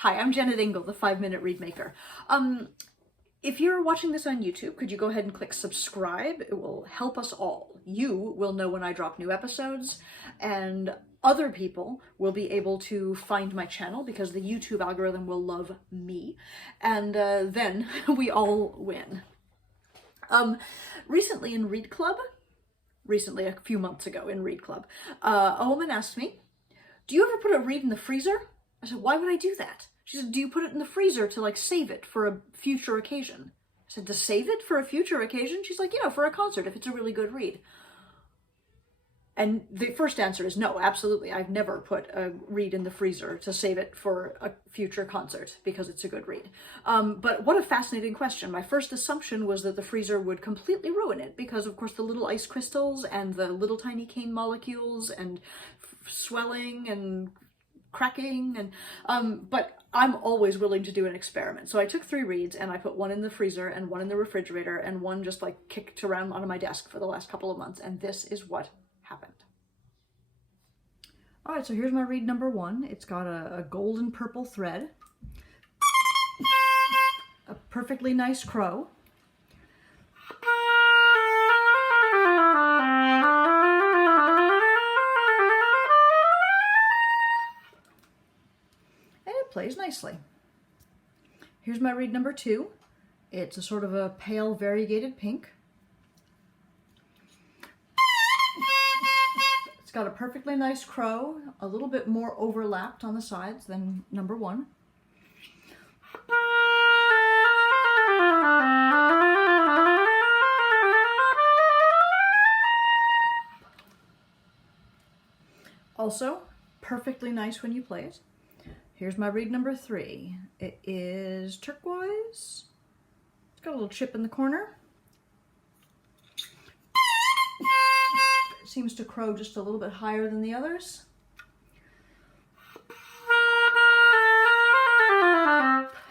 Hi, I'm Janet Ingle, the 5-Minute Reedmaker. If you're watching this on YouTube, could you go ahead and click subscribe? It will help us all. You will know when I drop new episodes, and other people will be able to find my channel because the YouTube algorithm will love me, and then we all win. Recently in Read Club, a few months ago in Read Club, a woman asked me, do you ever put a read in the freezer? I said, why would I do that? She said, do you put it in the freezer to like save it for a future occasion? I said, to save it for a future occasion? She's like, for a concert, if it's a really good read. And the first answer is no, absolutely. I've never put a read in the freezer to save it for a future concert because it's a good read. But what a fascinating question. My first assumption was that the freezer would completely ruin it because, of course, the little ice crystals and the little tiny cane molecules and swelling and cracking but I'm always willing to do an experiment. So I took 3 reeds and I put one in the freezer and one in the refrigerator and one just like kicked around on my desk for the last couple of months, and this is what happened. All right, so here's my reed number 1. It's got a golden purple thread, a perfectly nice crow, plays nicely. Here's my reed number 2. It's a sort of a pale variegated pink. It's got a perfectly nice crow, a little bit more overlapped on the sides than number 1. Also, perfectly nice when you play it. Here's my reed number 3. It is turquoise. It's got a little chip in the corner. It seems to crow just a little bit higher than the others.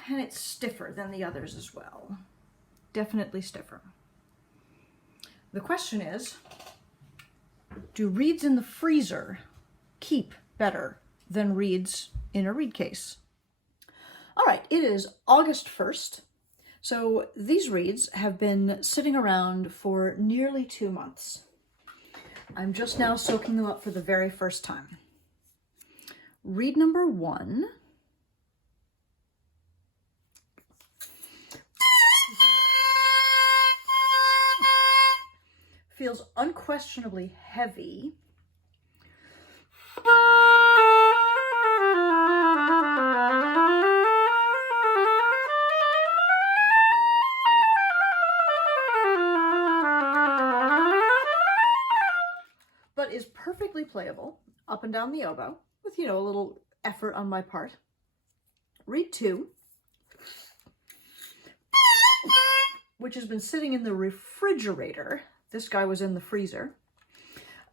And it's stiffer than the others as well. Definitely stiffer. The question is, do reeds in the freezer keep better than reeds in a reed case? All right, it is August 1st. So these reeds have been sitting around for nearly 2 months. I'm just now soaking them up for the very first time. Reed number 1 feels unquestionably heavy. But is perfectly playable up and down the oboe with, a little effort on my part. Reed 2, which has been sitting in the refrigerator. This guy was in the freezer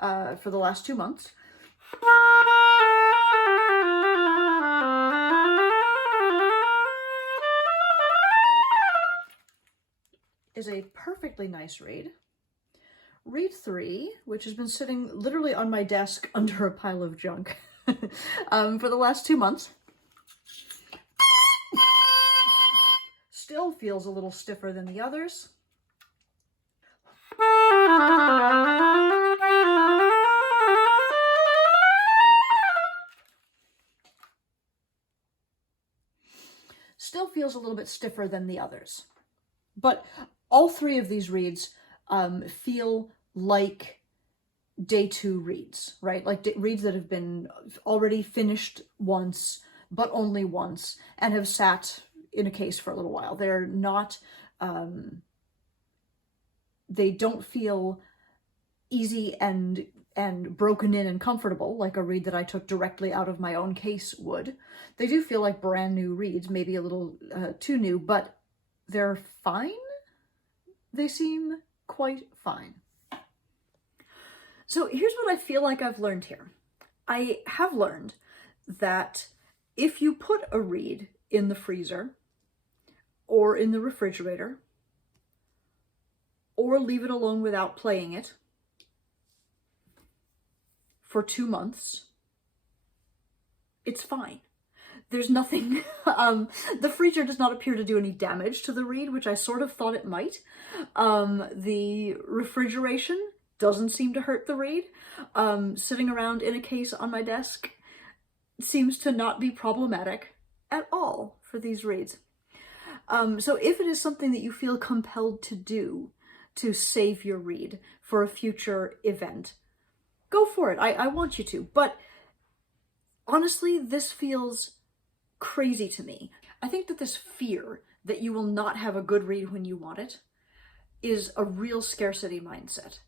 for the last 2 months. Is a perfectly nice reed. Reed 3, which has been sitting literally on my desk under a pile of junk for the last 2 months. Still feels a little stiffer than the others. Still feels a little bit stiffer than the others. But all 3 of these reeds feel like day 2 reeds, right? Like reeds that have been already finished once, but only once, and have sat in a case for a little while. They're not, they don't feel easy and broken in and comfortable like a reed that I took directly out of my own case would. They do feel like brand new reeds, maybe a little too new, but they're fine. They seem quite fine. So here's what I feel like I've learned here. I have learned that if you put a reed in the freezer or in the refrigerator or leave it alone without playing it for 2 months, it's fine. There's nothing, the freezer does not appear to do any damage to the reed, which I sort of thought it might. The refrigeration doesn't seem to hurt the reed. Sitting around in a case on my desk seems to not be problematic at all for these reeds. So if it is something that you feel compelled to do to save your reed for a future event, go for it. I want you to. But honestly, this feels crazy to me. I think that this fear that you will not have a good reed when you want it is a real scarcity mindset.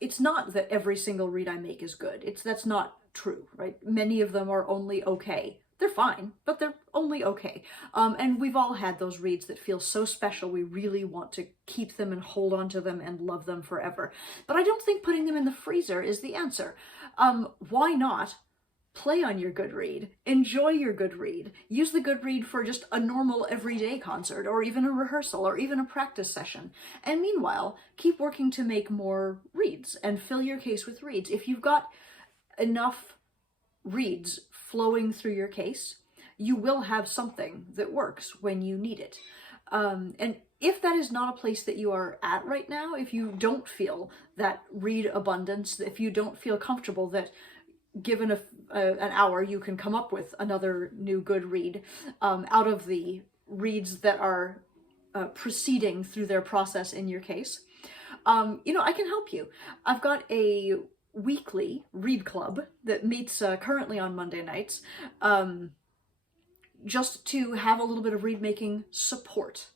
It's not that every single reed I make is good. That's not true, right? Many of them are only okay. They're fine, but they're only okay. And we've all had those reeds that feel so special we really want to keep them and hold on to them and love them forever. But I don't think putting them in the freezer is the answer. Why not play on your good reed, enjoy your good reed, use the good reed for just a normal everyday concert or even a rehearsal or even a practice session. And meanwhile, keep working to make more reeds and fill your case with reeds. If you've got enough reeds flowing through your case, you will have something that works when you need it. And if that is not a place that you are at right now, if you don't feel that reed abundance, if you don't feel comfortable that given an hour you can come up with another new good reed out of the reeds that are proceeding through their process in your case, you know, I can help you. I've got a weekly read club that meets currently on Monday nights, just to have a little bit of reed making support.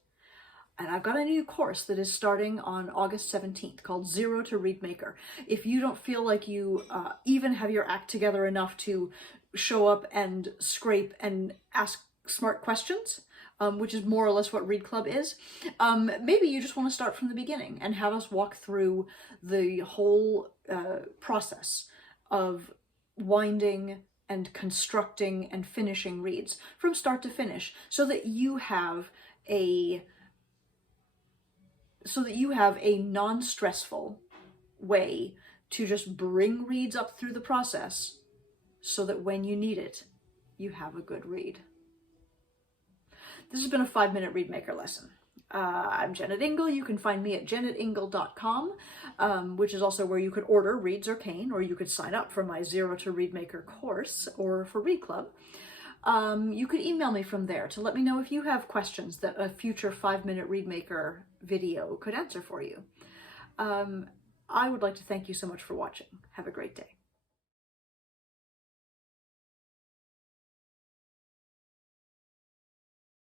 And I've got a new course that is starting on August 17th called Zero to Reedmaker. If you don't feel like you even have your act together enough to show up and scrape and ask smart questions, which is more or less what Read Club is, maybe you just want to start from the beginning and have us walk through the whole process of winding and constructing and finishing reeds from start to finish, so that you have a non-stressful way to just bring reeds up through the process so that when you need it, you have a good reed. This has been a 5-minute Reedmaker lesson. I'm Janet Ingle. You can find me at janetingle.com, which is also where you could order Reeds or Cane, or you could sign up for my Zero to Reedmaker course or for Read Club. You could email me from there to let me know if you have questions that a future 5-minute Reedmaker video could answer for you. I would like to thank you so much for watching. Have a great day.